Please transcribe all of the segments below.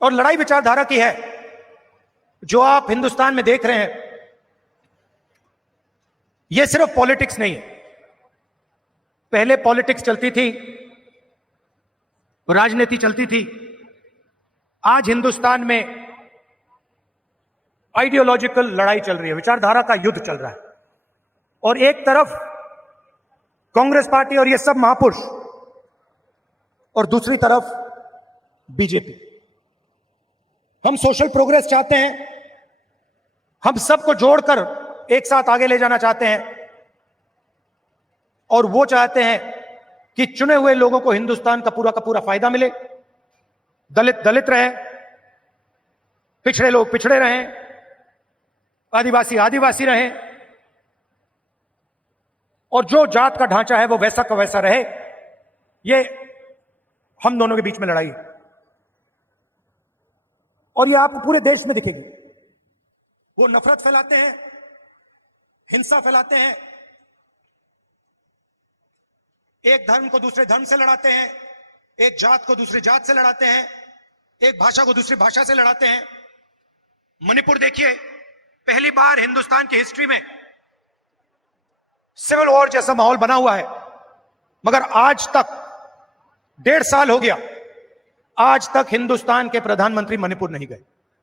और लड़ाई विचारधारा की है। जो आप हिंदुस्तान में देख रहे हैं, यह सिर्फ पॉलिटिक्स नहीं है। पहले पॉलिटिक्स चलती थी, राजनीति चलती थी। आज हिंदुस्तान में आइडियोलॉजिकल लड़ाई चल रही है, विचारधारा का युद्ध चल रहा है। और एक तरफ कांग्रेस पार्टी और ये सब महापुरुष, और दूसरी तरफ बीजेपी। हम सोशल प्रोग्रेस चाहते हैं, हम सबको जोड़कर एक साथ आगे ले जाना चाहते हैं, और वो चाहते हैं कि चुने हुए लोगों को हिंदुस्तान का पूरा फायदा मिले, दलित दलित रहे, पिछड़े लोग पिछड़े रहें, आदिवासी आदिवासी रहें, और जो जात का ढांचा है वो वैसा का वैसा रहे। ये हम दोनों के बीच में लड़ाई है, और ये आपको पूरे देश में दिखेगी। वो नफरत फैलाते हैं, हिंसा फैलाते हैं, एक धर्म को दूसरे धर्म से लड़ाते हैं, एक जात को दूसरी जात से लड़ाते हैं, एक भाषा को दूसरी भाषा से लड़ाते हैं। मणिपुर देखिए, पहली बार हिंदुस्तान की हिस्ट्री में सिविल वॉर जैसा माहौल बना हुआ है, मगर आज तक 1.5 साल हो गया, आज तक हिंदुस्तान के प्रधानमंत्री मणिपुर नहीं गए,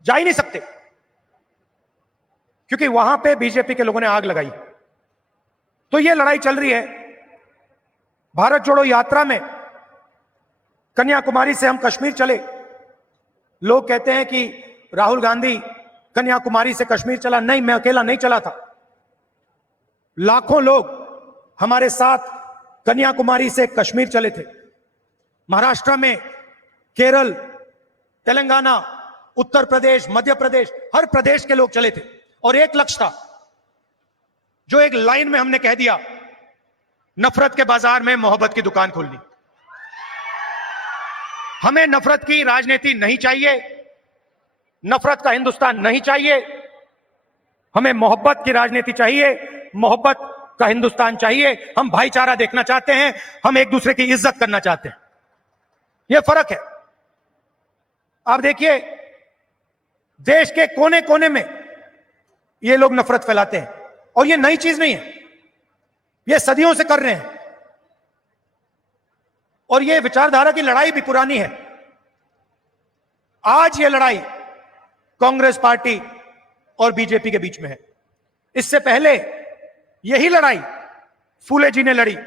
जा ही नहीं सकते, क्योंकि वहां पे बीजेपी के लोगों ने आग लगाई। तो यह लड़ाई चल रही है। भारत जोड़ो यात्रा में कन्याकुमारी से हम कश्मीर चले। लोग कहते हैं कि राहुल गांधी कन्याकुमारी से कश्मीर चला। नहीं, मैं अकेला नहीं चला था। लाखों लोग हमारे साथ कन्याकुमारी से कश्मीर चले थे। महाराष्ट्र में, केरल, तेलंगाना, उत्तर प्रदेश, मध्य प्रदेश, हर प्रदेश के लोग चले थे, और एक लक्ष्य था, जो एक लाइन में हमने कह दिया, नफरत के बाजार में मोहब्बत की दुकान खोलनी। हमें नफरत की राजनीति नहीं चाहिए, नफरत का हिंदुस्तान नहीं चाहिए, हमें मोहब्बत की राजनीति चाहिए, मोहब्बत का हिंदुस्तान चाहिए। हम भाईचारा देखना चाहते हैं, हम एक दूसरे की इज्जत करना चाहते हैं। यह फर्क है। आप देखिए, देश के कोने कोने में ये लोग नफरत फैलाते हैं, और ये नई चीज नहीं है, ये सदियों से कर रहे हैं, और ये विचारधारा की लड़ाई भी पुरानी है। आज ये लड़ाई कांग्रेस पार्टी और बीजेपी के बीच में है। इससे पहले यही लड़ाई फूले जी ने लड़ी,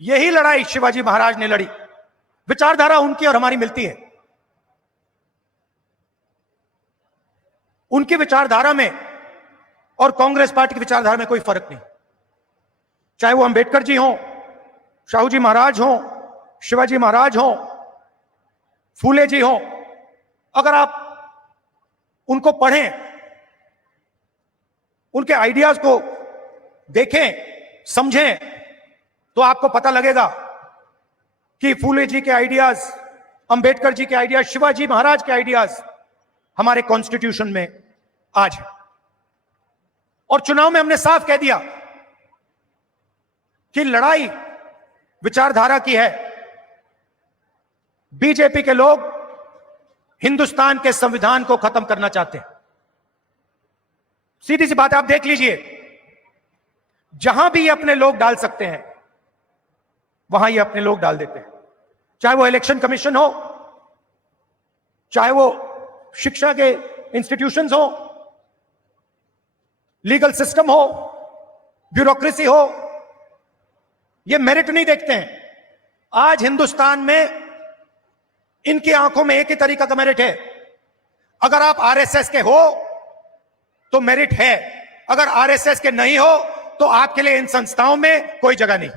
यही लड़ाई शिवाजी महाराज ने लड़ी। विचारधारा उनकी और हमारी मिलती है। उनकी विचारधारा में और कांग्रेस पार्टी की विचारधारा में कोई फर्क नहीं। चाहे वो अंबेडकर जी हों, शाहू जी महाराज हों, शिवाजी महाराज हों, फूले जी हों, अगर आप उनको पढ़ें, उनके आइडियाज को देखें, समझें, तो आपको पता लगेगा कि फूले जी के आइडियाज, अंबेडकर जी के आइडियाज, शिवाजी महाराज के आइडियाज हमारे कॉन्स्टिट्यूशन में आज है। और चुनाव में हमने साफ कह दिया कि लड़ाई विचारधारा की है। बीजेपी के लोग हिंदुस्तान के संविधान को खत्म करना चाहते हैं। सीधी सी बात है, आप देख लीजिए, जहां भी ये अपने लोग डाल सकते हैं, वहां ये अपने लोग डाल देते हैं। चाहे वो इलेक्शन कमीशन हो, चाहे वो शिक्षा के इंस्टीट्यूशंस हो, लीगल सिस्टम हो, ब्यूरोक्रेसी हो, ये मेरिट नहीं देखते हैं। आज हिंदुस्तान में इनकी आंखों में एक ही तरीका का मेरिट है। अगर आप आरएसएस के हो तो मेरिट है, अगर आरएसएस के नहीं हो तो आपके लिए इन संस्थाओं में कोई जगह नहीं।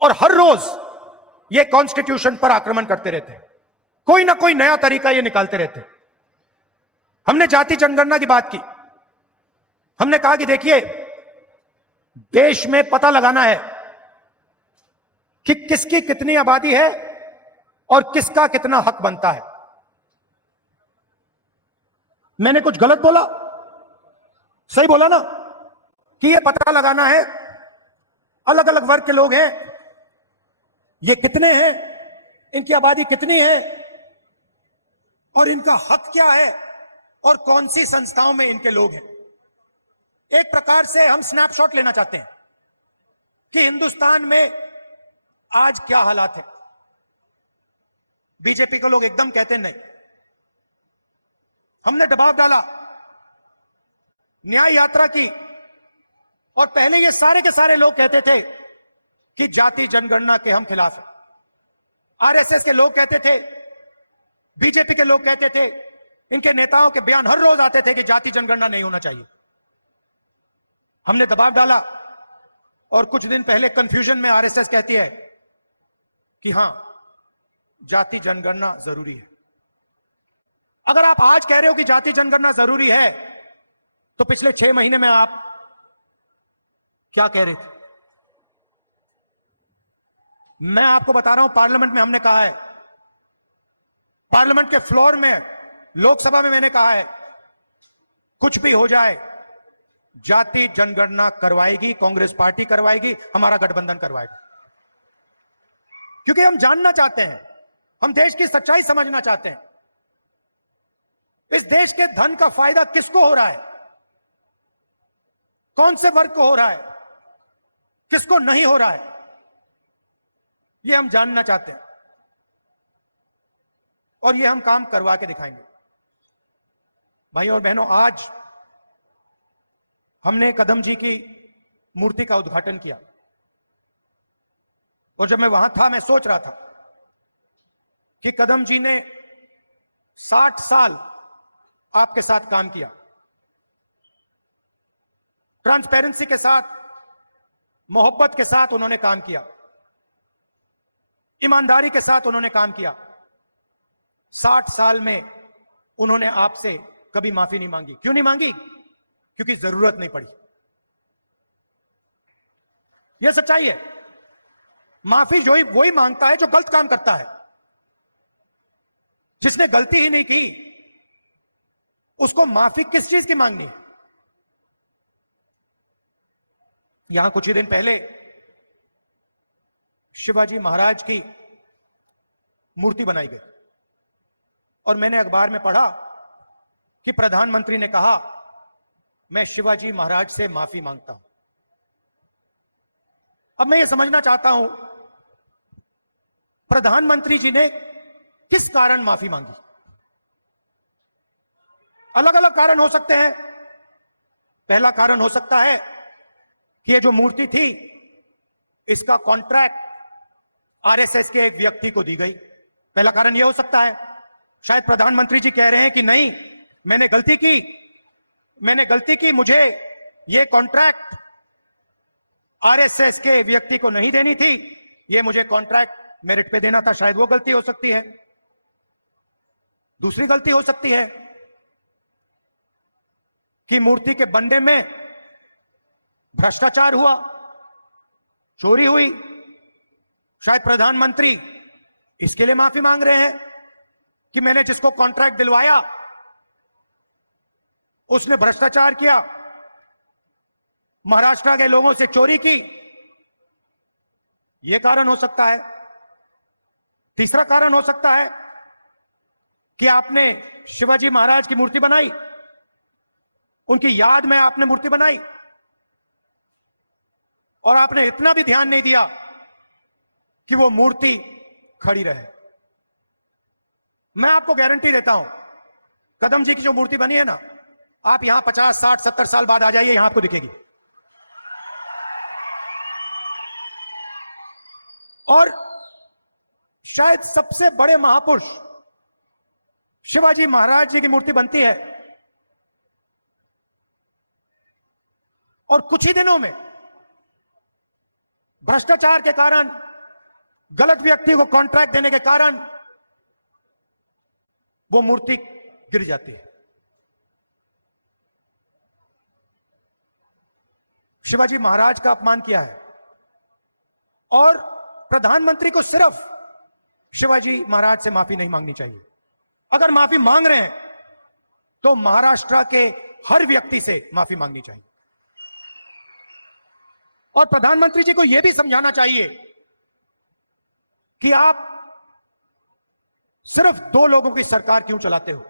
और हर रोज ये कॉन्स्टिट्यूशन पर आक्रमण करते रहते हैं, कोई ना कोई नया तरीका ये निकालते रहते हैं। हमने जाति जनगणना की बात की। हमने कहा कि देखिए, देश में पता लगाना है कि किसकी कितनी आबादी है और किसका कितना हक बनता है। मैंने कुछ गलत बोला? सही बोला ना? कि ये पता लगाना है, अलग अलग वर्ग के लोग हैं, ये कितने हैं, इनकी आबादी कितनी है, और इनका हक क्या है और कौन सी संस्थाओं में इनके लोग हैं। एक प्रकार से हम स्नैपशॉट लेना चाहते हैं कि हिंदुस्तान में आज क्या हालात है। बीजेपी के लोग एकदम कहते नहीं, हमने दबाव डाला, न्याय यात्रा की, और पहले ये सारे के सारे लोग कहते थे कि जाति जनगणना के हम खिलाफ हैं। आरएसएस के लोग कहते थे, बीजेपी के लोग कहते थे, इनके नेताओं के बयान हर रोज आते थे कि जाति जनगणना नहीं होना चाहिए। हमने दबाव डाला और कुछ दिन पहले कंफ्यूजन में आरएसएस कहती है कि हां, जाति जनगणना जरूरी है। अगर आप आज कह रहे हो कि जाति जनगणना जरूरी है, तो पिछले 6 महीने में आप क्या कह रहे थे? मैं आपको बता रहा हूं, पार्लियामेंट में हमने कहा है, पार्लियामेंट के फ्लोर में, लोकसभा में मैंने कहा है, कुछ भी हो जाए जाति जनगणना करवाएगी कांग्रेस पार्टी, करवाएगी, हमारा गठबंधन करवाएगा। क्योंकि हम जानना चाहते हैं, हम देश की सच्चाई समझना चाहते हैं। इस देश के धन का फायदा किसको हो रहा है, कौन से वर्ग को हो रहा है, किसको नहीं हो रहा है, यह हम जानना चाहते हैं और यह हम काम करवा के दिखाएंगे। भाइयों और बहनों, आज हमने कदम जी की मूर्ति का उद्घाटन किया और जब मैं वहां था, मैं सोच रहा था कि कदम जी ने 60 साल आपके साथ काम किया, ट्रांसपेरेंसी के साथ, मोहब्बत के साथ उन्होंने काम किया, ईमानदारी के साथ उन्होंने काम किया। 60 साल में उन्होंने आपसे कभी माफी नहीं मांगी। क्यों नहीं मांगी? क्योंकि जरूरत नहीं पड़ी। यह सच्चाई है। माफी जो ही वही मांगता है जो गलत काम करता है। जिसने गलती ही नहीं की, उसको माफी किस चीज की मांगनी है? यहां कुछ ही दिन पहले शिवाजी महाराज की मूर्ति बनाई गई और मैंने अखबार में पढ़ा कि प्रधानमंत्री ने कहा, मैं शिवाजी महाराज से माफी मांगता हूं। अब मैं यह समझना चाहता हूं, प्रधानमंत्री जी ने किस कारण माफी मांगी? अलग अलग कारण हो सकते हैं। पहला कारण हो सकता है कि ये जो मूर्ति थी, इसका कॉन्ट्रैक्ट आरएसएस के एक व्यक्ति को दी गई। पहला कारण यह हो सकता है। शायद प्रधानमंत्री जी कह रहे हैं कि नहीं, मैंने गलती की, मुझे यह कॉन्ट्रैक्ट आरएसएस के व्यक्ति को नहीं देनी थी, यह मुझे कॉन्ट्रैक्ट मेरिट पे देना था। शायद वो गलती हो सकती है। दूसरी गलती हो सकती है कि मूर्ति के बनने में भ्रष्टाचार हुआ, चोरी हुई। शायद प्रधानमंत्री इसके लिए माफी मांग रहे हैं कि मैंने जिसको कॉन्ट्रैक्ट दिलवाया उसने भ्रष्टाचार किया, महाराष्ट्र के लोगों से चोरी की। यह कारण हो सकता है। तीसरा कारण हो सकता है कि आपने शिवाजी महाराज की मूर्ति बनाई, उनकी याद में आपने मूर्ति बनाई और आपने इतना भी ध्यान नहीं दिया कि वो मूर्ति खड़ी रहे। मैं आपको गारंटी देता हूं, कदम जी की जो मूर्ति बनी है ना, आप यहां 50, 60, 70 साल बाद आ जाइए, यहां आपको दिखेगी। और शायद सबसे बड़े महापुरुष शिवाजी महाराज जी की मूर्ति बनती है और कुछ ही दिनों में भ्रष्टाचार के कारण, गलत व्यक्ति को कॉन्ट्रैक्ट देने के कारण वो मूर्ति गिर जाती है। शिवाजी महाराज का अपमान किया है और प्रधानमंत्री को सिर्फ शिवाजी महाराज से माफी नहीं मांगनी चाहिए। अगर माफी मांग रहे हैं तो महाराष्ट्र के हर व्यक्ति से माफी मांगनी चाहिए और प्रधानमंत्री जी को यह भी समझाना चाहिए कि आप सिर्फ 2 लोगों की सरकार क्यों चलाते हो?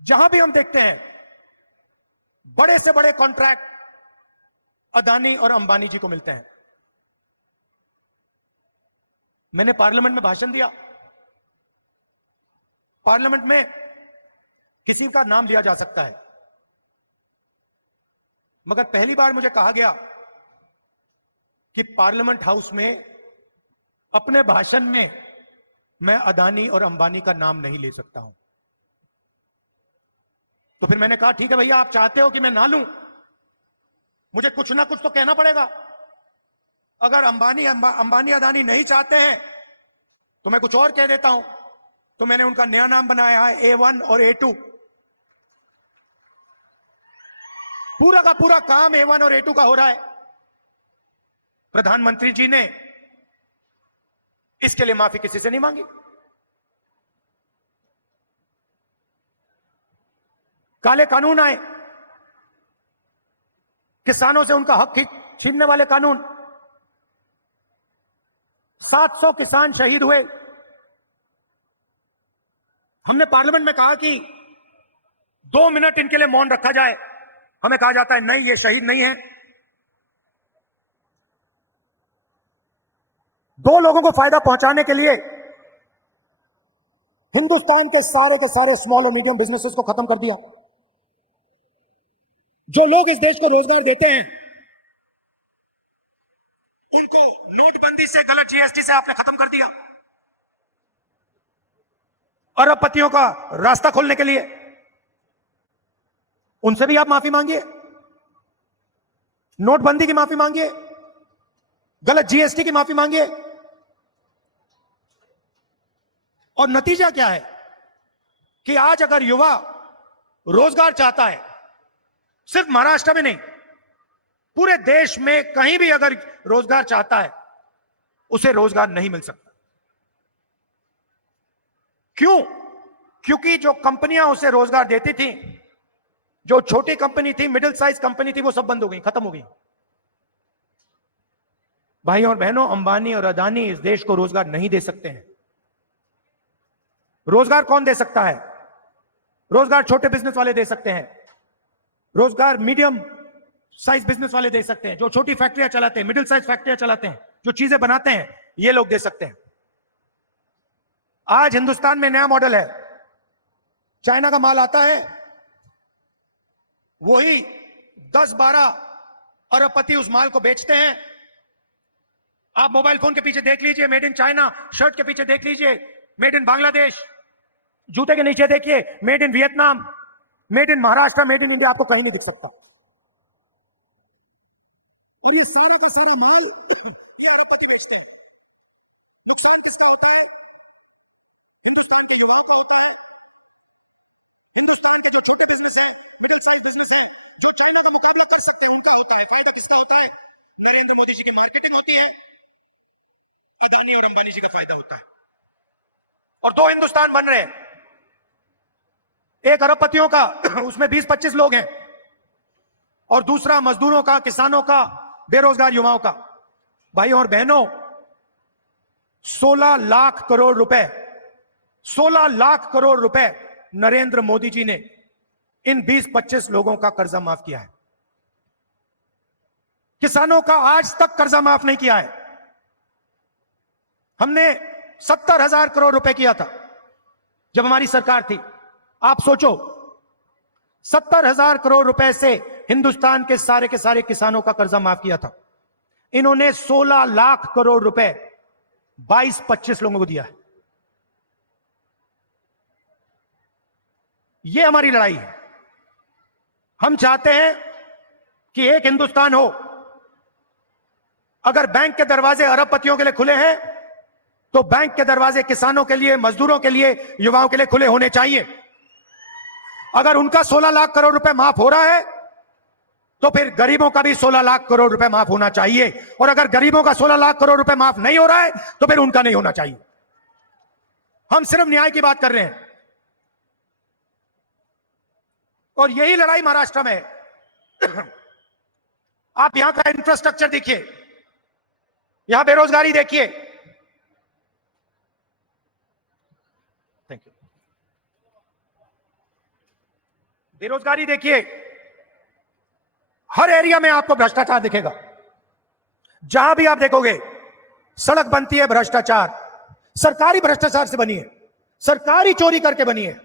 जहां भी हम देखते हैं बड़े से बड़े कॉन्ट्रैक्ट अदानी और अंबानी जी को मिलते हैं। मैंने पार्लियामेंट में भाषण दिया, पार्लियामेंट में किसी का नाम लिया जा सकता है, मगर पहली बार मुझे कहा गया कि पार्लियामेंट हाउस में अपने भाषण में मैं अदानी और अंबानी का नाम नहीं ले सकता हूं। तो फिर मैंने कहा ठीक है भैया, आप चाहते हो कि मैं ना लूं, मुझे कुछ ना कुछ तो कहना पड़ेगा। अगर अंबानी अदानी नहीं चाहते हैं तो मैं कुछ और कह देता हूं। तो मैंने उनका नया नाम बनाया है A1 और A2। पूरा का पूरा काम A1 और A2 का हो रहा है। प्रधानमंत्री जी ने इसके लिए माफी किसी से नहीं मांगी। काले कानून आए, किसानों से उनका हक छीनने वाले कानून। 700 किसान शहीद हुए। हमने पार्लियामेंट में कहा कि 2 मिनट इनके लिए मौन रखा जाए। हमें कहा जाता है नहीं, ये शहीद नहीं है। 2 लोगों को फायदा पहुंचाने के लिए हिंदुस्तान के सारे स्मॉल और मीडियम बिजनेसेस को खत्म कर दिया। जो लोग इस देश को रोजगार देते हैं उनको नोटबंदी से, गलत GST से आपने खत्म कर दिया। अरबपतियों का रास्ता खोलने के लिए उनसे भी आप माफी मांगिए, नोटबंदी की माफी मांगिए, गलत GST की माफी मांगिए। और नतीजा क्या है कि आज अगर युवा रोजगार चाहता है, सिर्फ महाराष्ट्र में नहीं, पूरे देश में कहीं भी अगर रोजगार चाहता है, उसे रोजगार नहीं मिल सकता। क्यों? क्योंकि जो कंपनियां उसे रोजगार देती थी, जो छोटी कंपनी थी, मिडिल साइज कंपनी थी, वो सब बंद हो गई, खत्म हो गई। भाई और बहनों, अंबानी और अदानी इस देश को रोजगार नहीं दे सकते हैं। रोजगार कौन दे सकता है? रोजगार छोटे बिजनेस वाले दे सकते हैं, रोजगार मीडियम साइज बिजनेस वाले दे सकते हैं, जो छोटी फैक्ट्रियां चलाते हैं, मिडिल साइज फैक्ट्रियां चलाते हैं, जो चीजें बनाते हैं, ये लोग दे सकते हैं। आज हिंदुस्तान में नया मॉडल है, चाइना का माल आता है, वही 10-12 अरबपति उस माल को बेचते हैं। आप मोबाइल फोन के पीछे देख लीजिए मेड इन चाइना, शर्ट के पीछे देख लीजिए मेड इन बांग्लादेश, जूते के नीचे देखिए made in Vietnam, made in Maharashtra, made in India, आपको कहीं नहीं दिख सकता। और ये सारा का सारा माल ये अरबपति बेचते हैं। नुकसान किसका होता है? हिंदुस्तान के युवाओं का होता है। हिंदुस्तान के जो छोटे बिजनेस हैं, मिडिल साइज बिजनेस हैं, जो चाइना का मुकाबला कर सकते हैं, उनका होता है। फायदा किसका होता है? नरेंद्र मोदी जी की मार्केटिंग होती है, अदानी और अंबानी जी का फायदा होता है। और 2 हिंदुस्तान बन रहे हैं, एक अरबपतियों का, उसमें 20-25 लोग हैं, और दूसरा मजदूरों का, किसानों का, बेरोजगार युवाओं का। भाइयों और बहनों, 16 लाख करोड़ रुपए, 16 लाख करोड़ रुपए नरेंद्र मोदी जी ने इन 20-25 लोगों का कर्जा माफ किया है। किसानों का आज तक कर्जा माफ नहीं किया है। हमने 70,000 करोड़ रुपए किया था जब हमारी सरकार थी। आप सोचो, 70,000 करोड़ रुपए से हिंदुस्तान के सारे किसानों का कर्जा माफ किया था। इन्होंने 16 लाख करोड़ रुपए 22-25 लोगों को दिया है। यह हमारी लड़ाई है। हम चाहते हैं कि एक हिंदुस्तान हो। अगर बैंक के दरवाजे अरबपतियों के लिए खुले हैं, तो बैंक के दरवाजे किसानों के लिए, मजदूरों के लिए, युवाओं के लिए खुले होने चाहिए। अगर उनका 16 लाख करोड़ रुपए माफ हो रहा है, तो फिर गरीबों का भी 16 लाख करोड़ रुपए माफ होना चाहिए। और अगर गरीबों का 16 लाख करोड़ रुपए माफ नहीं हो रहा है, तो फिर उनका नहीं होना चाहिए। हम सिर्फ न्याय की बात कर रहे हैं, और यही लड़ाई महाराष्ट्र में है। आप यहां का इंफ्रास्ट्रक्चर देखिए, यहां बेरोजगारी देखिए, थैंक यू। बेरोजगारी देखिए, हर एरिया में आपको भ्रष्टाचार दिखेगा। जहां भी आप देखोगे सड़क बनती है भ्रष्टाचार, सरकारी भ्रष्टाचार से बनी है, सरकारी चोरी करके बनी है,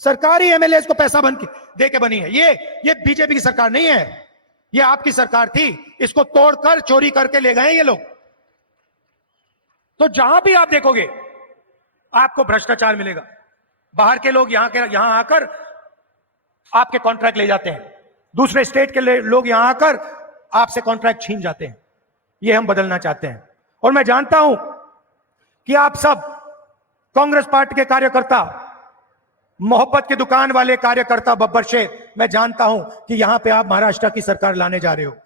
सरकारी एमएलए को पैसा बन के दे के बनी है। ये बीजेपी की सरकार नहीं है, ये आपकी सरकार थी। इसको तोड़कर चोरी करके ले गए ये लोग। तो जहां भी आप देखोगे आपको भ्रष्टाचार मिलेगा। बाहर के लोग यहां आकर आपके कॉन्ट्रैक्ट ले जाते हैं, दूसरे स्टेट के लोग यहां आकर आपसे कॉन्ट्रैक्ट छीन जाते हैं। ये हम बदलना चाहते हैं। और मैं जानता हूं कि आप सब कांग्रेस पार्टी के कार्यकर्ता, मोहब्बत की दुकान वाले कार्यकर्ता, बब्बर शेर, मैं जानता हूं कि यहां पे आप महाराष्ट्र की सरकार लाने जा रहे हो।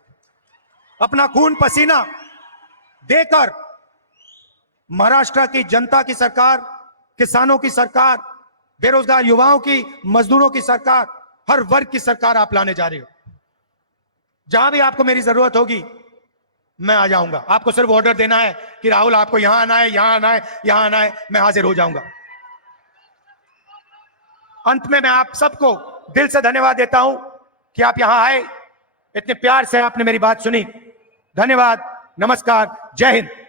अपना खून पसीना देकर महाराष्ट्र की जनता की सरकार, किसानों की सरकार, बेरोजगार युवाओं की, मजदूरों की सरकार, हर वर्ग की सरकार आप लाने जा रहे हो। जहां भी आपको मेरी जरूरत होगी मैं आ जाऊंगा। आपको सिर्फ ऑर्डर देना है कि राहुल आपको यहां आना है, यहां आना है, यहां आना है, मैं हाजिर हो जाऊंगा। अंत में मैं आप सबको दिल से धन्यवाद देता हूं कि आप यहां आए, इतने प्यार से आपने मेरी बात सुनी। धन्यवाद, नमस्कार, जय हिंद।